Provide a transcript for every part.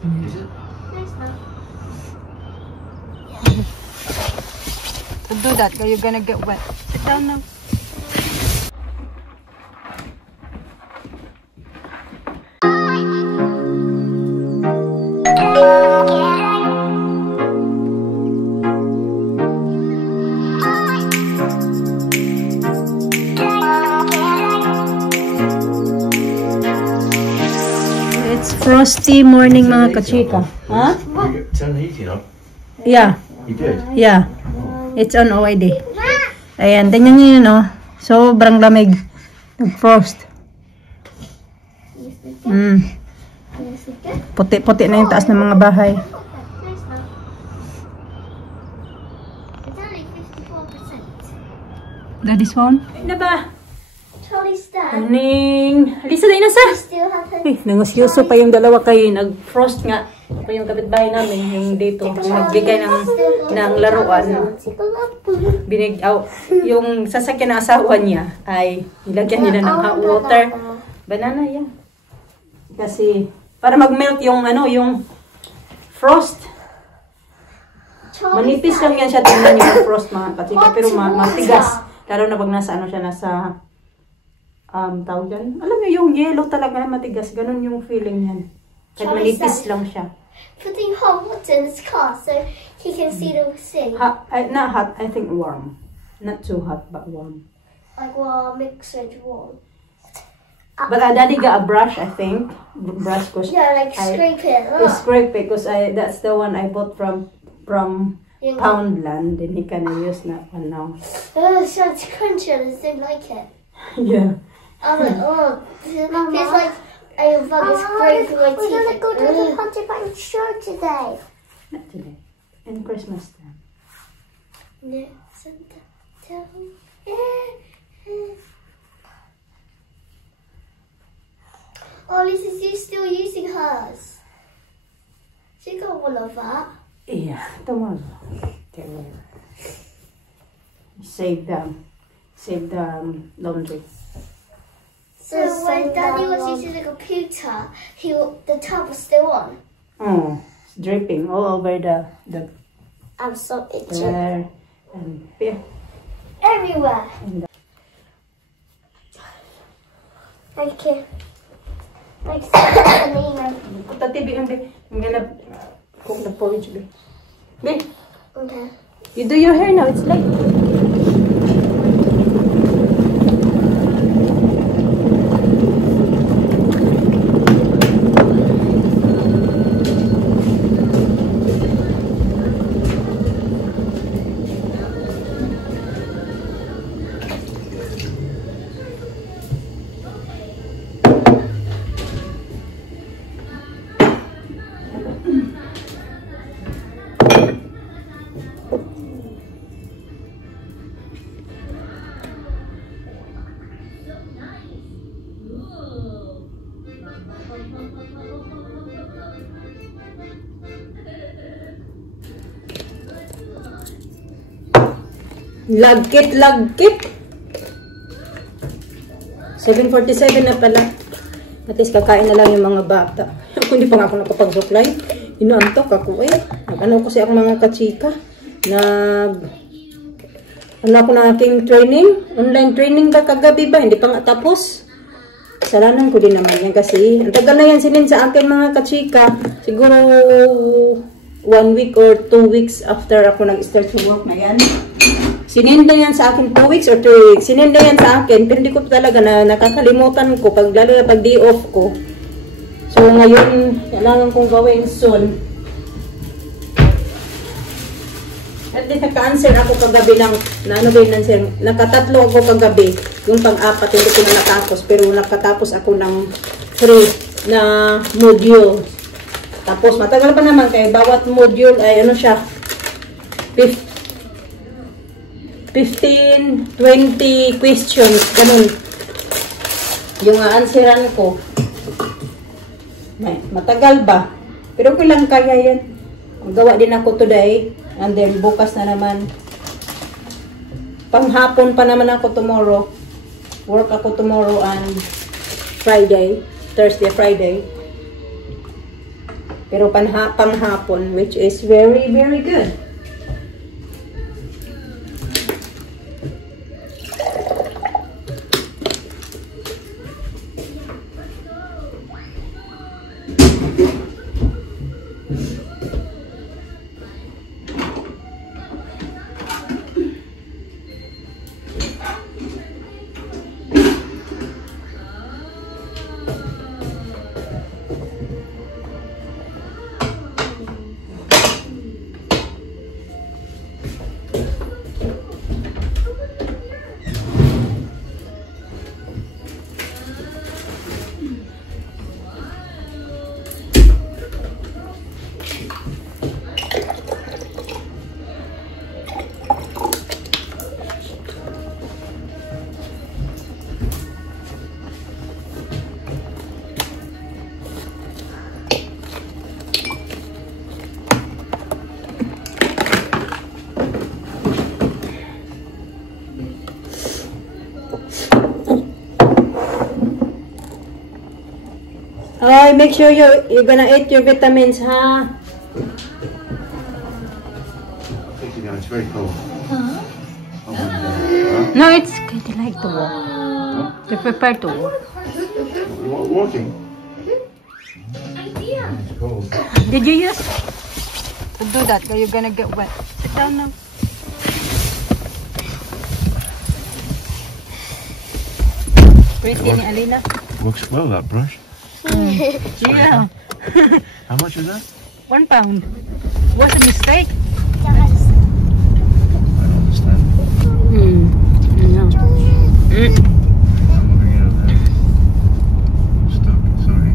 Is it? No, it's not. To do that, you're gonna get wet. Sit down now. It's frosty morning mga kachika. Huh? You turn the heating on? Yeah. You did? Yeah. It's on already. Ayan, ganyan yun, no? Sobrang lamig. Nag-frost. Puti-puti na yung taas ng mga bahay. No, it's not. It's only 54%. Daddy's phone? Na ba? Charlie's dad. Morning! Lisa, dahil nasa? Still have her. Nangusyoso pa yung dalawa kayo. Nag-frost nga. Pa yung kapitbahay namin, yung dito. Nagbigay ng laruan. Yung sasakyan na asawa niya ay nilagyan nila ng hot water. Banana yan. Kasi para mag-melt yung yung frost. Manipis lang yan siya tingnan yung frost mga katika. Pero matigas. Lalo na pag nasa siya nasa tawag dyan. Alam niyo yung yellow talaga matigas. Ganun yung feeling yan. Kahit manipis lang siya. Putting hot water in his car so he can see the sea. Hot, not hot, I think warm. Not too hot, but warm. Like, well, mixed with warm. But Daddy got a brush, I think. Brush, cause Yeah, like scrape it. to scrape it, cause that's the one I bought from Yeah. Poundland, and he kind of used that one now. Oh, it sounds crunchy. I just don't like it. Yeah. I'm like, oh, it's like I have a scrape my teeth. We're gonna go to the Hunter Bank show today. Not today. In Christmas time. No, Santa. Tell me. Oh, Lisa's still using hers. She got one of that. Yeah, tomorrow. Save the laundry. So when Daddy was using the computer, the tap was still on. Oh, it's dripping all over the I'm so itchy. there and here. Everywhere. Thank you. Thanks, Anina. Put the TV on, babe. I'm gonna cook the porridge, babe. Babe, Okay. you do your hair now. It's late. Lagkit. 7:47 na pala. At least kakain na lang yung mga bata. Ako hindi pa nga ako nakapag-supply. Inuantok ako Ano kasi ang mga kachika. Ako na aking training. Online training ba kagabi ba? Hindi pa nga tapos. Salanan ko din naman yan kasi. Ang tagal na yan sinin sa akin mga kachika. Siguro 1 week or 2 weeks after ako nag-start to work na yan. Sininda yan sa akin 2 weeks or 3 weeks. Sininda yan sa akin. Pero hindi ko talaga nakakalimutan ko. Lalo na pag day off ko. So ngayon, kailangan kong gawin soon. At least naka-answer ako kagabi ng, nakatatlo ako kagabi. Yung pang-apat, hindi ko na natapos. Pero nakatapos ako ng 3 na module. Tapos matagal pa naman kaya bawat module ay siya. 15, 20 questions, ganun. Yung answeran ko. Matagal ba? Pero kailang kaya yan. Gawa din ako today. And then bukas na naman. Panghapon pa naman ako tomorrow. Work ako tomorrow and Friday. Thursday, Friday. Pero panghapon, which is very, very good. Make sure you're gonna eat your vitamins, huh? It's very cold. No, it's good. They like to walk. They prepare to walk. Walking. Idea. It's cold. Did you use to do that? Or you're gonna get wet? Sit down now. Pretty ni Alina. Works well, that brush. Yeah. How much is that? £1. Was a mistake. I don't understand. No. I'm moving out there. I'm stuck, sorry.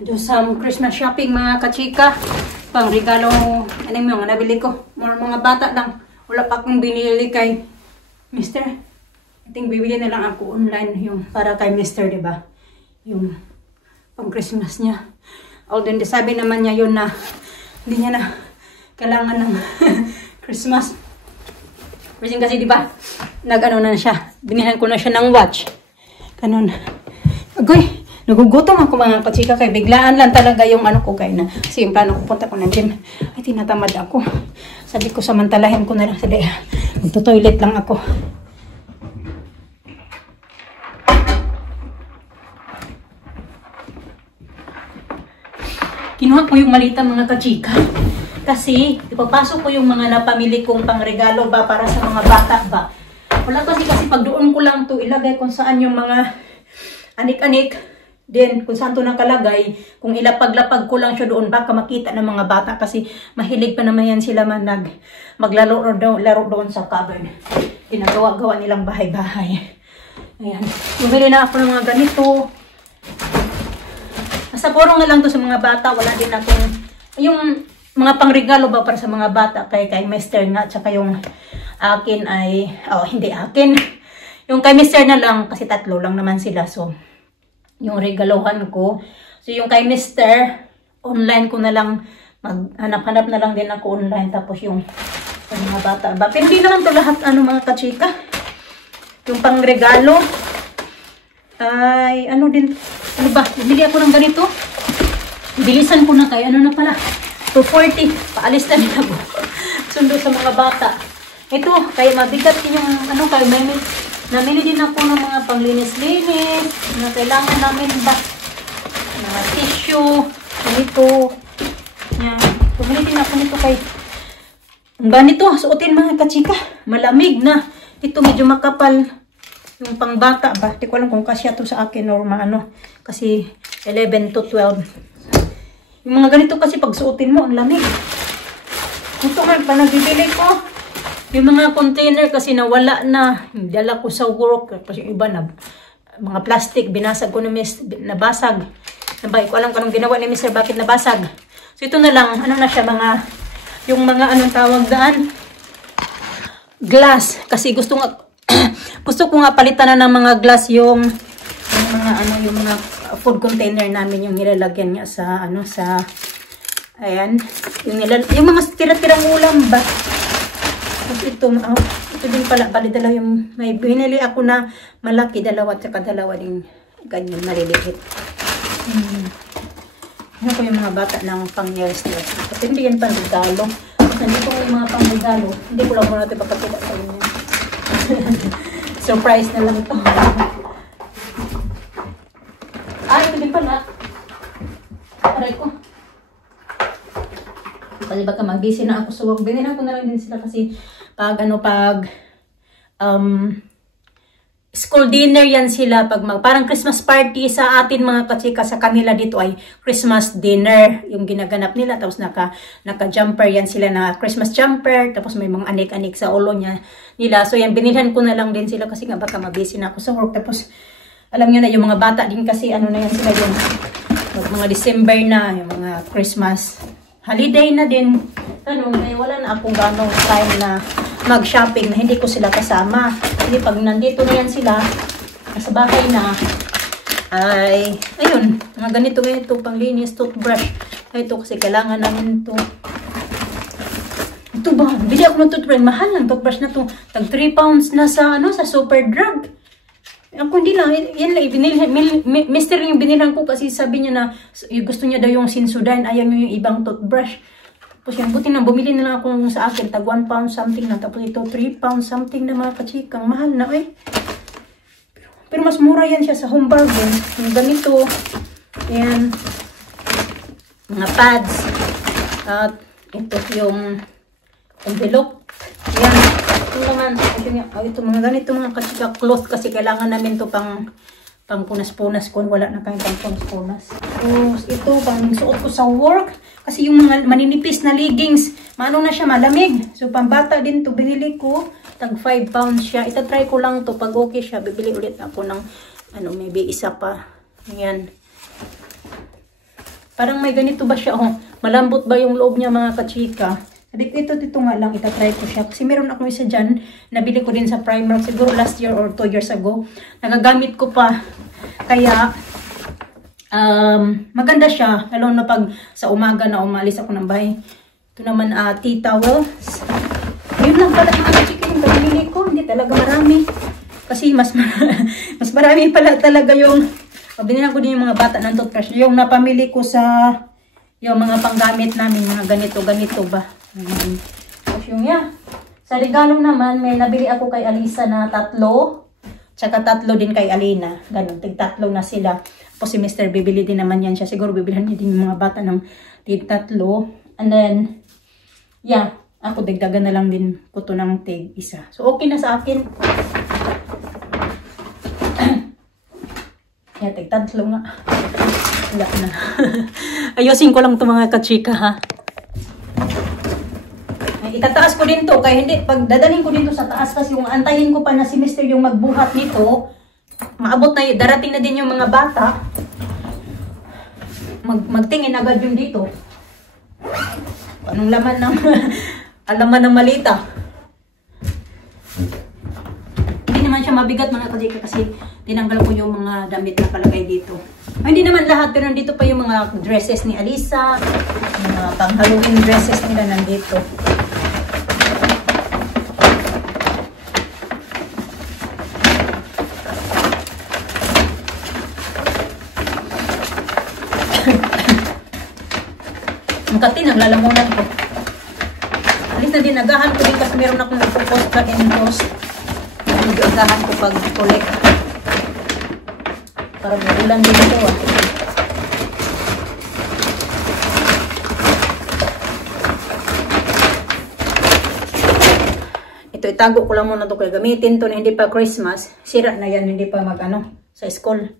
Do some Christmas shopping mga kachika. Pang regalo, ano yung nabili ko. Mga bata lang. Wala pa akong binili kay Mr. I think bibili na lang ako online yung para kay Mr. Diba? Yung pang Christmas niya. Although sabi naman niya yun na hindi niya na kailangan ng Christmas. Kasi diba? Nag-ano na siya. Binihan ko na siya ng watch. Ganun. Agoy! Nagugutom ako mga kachika kay biglaan lang talaga yung ano ko kay na. Kasi yung plano ko punta ko ng gym. Ay tinatamad ako. Sabi ko samantalahin ko na lang sila. Magto-toilet lang ako. Kinuha ko yung malita mga kachika. Kasi ipapasok ko yung mga napamili kong pangregalo ba para sa mga bata ba. Wala kasi pag doon ko lang to ilagay kung saan yung mga anik-anik. Then, kung saan ito nakalagay, kung ilapag-lapag ko lang siya doon, baka makita ng mga bata kasi mahilig pa naman yan sila maglaro doon sa cupboard. Ginagawa-gawa nilang bahay-bahay. Ayan. Bumili na ako ng mga ganito. Basta puro nga lang to sa mga bata. Wala din akong, yung mga pangregalo ba para sa mga bata kay Mr. nga, tsaka yung akin ay, hindi akin. Yung kay Mr. na lang, kasi 3 lang naman sila, so yung regalohan ko. So, yung kay Mr., online ko na lang, maghanap-hanap na lang din ako online. Tapos yung mga bata ba. Pero hindi naman to lahat, mga kachika. Yung pang regalo, ay, bibili ako ng ganito. Bilisan ko na kay, na pala, 240. Paalis na din ako. Sundo sa mga bata. Ito, kaya mabigat yung, kay namili din ako ng mga panglinis-linis na kailangan namin ba. Mga tissue, ganito. Yan. Bumili din ako nito kay ganito, suotin mga kachika. Malamig na. Ito medyo makapal. Yung pangbata ba? Di ko alam kung kasya to sa akin or maano. Kasi 11 to 12. Yung mga ganito kasi pag suotin mo, ang lamig. Ito nga, panagbibili ko. Yung mga container kasi nawala na. Dala ko sa work. Kasi yung iba na, mga plastic, binasag ko na nabasag. Nabay ko alam kung ginawa ni Mr. Bakit nabasag. So ito na lang, ano na siya, yung mga anong tawag daan? Glass. Kasi gusto ko nga palitan na ng mga glass yung mga food container namin, yung nilalagyan niya sa ayan, yung mga tira-tirang ulam ba. Tapos ito din pala, bali dalawa yung, may binili ako na malaki, dalawa at saka dalawa din ganyan maliliit. Ano ko yung mga bata ng pang-nails nila. Kasi hindi yan pang-regalo. Nandito ko yung mga pang-regalo. Hindi ko lang muna natin papakita sa inyo. Surprise na lang ito. Ito din pala. Aray ko. Kasi baka mag-busy na ako. So, binilan ko na lang din sila kasi school dinner yan sila. Parang Christmas party sa atin mga kachika, sa kanila dito ay Christmas dinner yung ginaganap nila. Tapos naka-jumper yan sila na Christmas jumper. Tapos may mga anik-anik sa ulo nila. So yan, binilhan ko na lang din sila kasi nga baka mabisi na ako sa work. Tapos alam nyo na yung mga bata din kasi ano na yan sila yung mga December na, yung mga Christmas holiday na din. Wala na akong ganong time na mag-shopping na hindi ko sila kasama. Hindi, pag nandito na yan sila, nasa bahay na, ay, ayun, mga ganito panglinis, toothbrush. Ito kasi kailangan namin ito. Ito ba? Bili ako ng toothbrush. Mahal ng toothbrush na ito. Tag 3 pounds na sa Superdrug. Ako hindi lang, yan lang, mister yung binilhan ko kasi sabi niya na gusto niya daw yung Sensodyne, ayaw niyo yung ibang toothbrush. Tapos yung buti na, bumili na lang ako sa akin, tag 1 pound something na, tapos ito 3 pounds something na mga kachikang, mahal na eh. Pero mas mura yan siya sa Home Bargain. Yung ganito, yan, mga pads, at ito yung envelope, yan. Ito naman, ito mga ganito mga kachika cloth kasi kailangan namin to pang punas-punas kung wala na kayong pang punas-punas. So, ito pang suot ko sa work kasi yung mga maninipis na leggings, maano na siya, malamig. So, pambata din to, binili ko, tag 5 pounds siya. Itatry ko lang to, pag okay siya, bibili ulit ako ng, maybe isa pa. Ayan. Parang may ganito ba siya, malambot ba yung loob niya mga kachika? Sabi ko, ito nga lang, itatry ko siya. Kasi meron akong isa dyan, nabili ko din sa Primark, siguro last year or 2 years ago. Nagagamit ko pa. Kaya, maganda siya. Lalo na pag sa umaga na umalis ako ng bahay. Ito naman, tea towels. Yun lang pala yung chicken yung pabili ko. Hindi talaga marami. Kasi mas marami pala talaga yung, binili ko din yung mga bata ng toothbrush. Yung napamili ko sa, yung mga panggamit namin, mga ganito ba. Tapos yung sa regalo naman, may nabili ako kay Alisa na 3. Tsaka 3 din kay Alina. Ganun, tig 3 na sila. Tapos si Mr. bibili din naman yan siya. Siguro bibilihan niya din yung mga bata ng tig 3. And then, ako dagdagan na lang din ko to ng tig 1. So, okay na sa akin. Tig 3 nga. Wala na. Ayusin ko lang to mga kachika ha. Itataas ko din to, kaya hindi, pag dadalhin ko din to sa taas kasi yung antayin ko pa na si Mr. yung magbuhat nito, maabot na, darating na din yung mga bata, magtingin agad yung dito. Anong laman ng, alaman ng malita. Hindi naman siya mabigat mga kajika kasi tinanggal ko yung mga damit na palagay dito. Hindi naman lahat, pero nandito pa yung mga dresses ni Alisa, mga pang-Halloween dresses nila nandito. Ang kati, naglalamunan ko. Alis na din, nagahan ko din kasi meron akong nagpo-post ka in post. medyo agahan ko pag-collect. Para magulan din ito ah. Ito, itago ko lang muna ito kaya gamitin to na hindi pa Christmas. Sira na yan, hindi pa mag-ano sa school.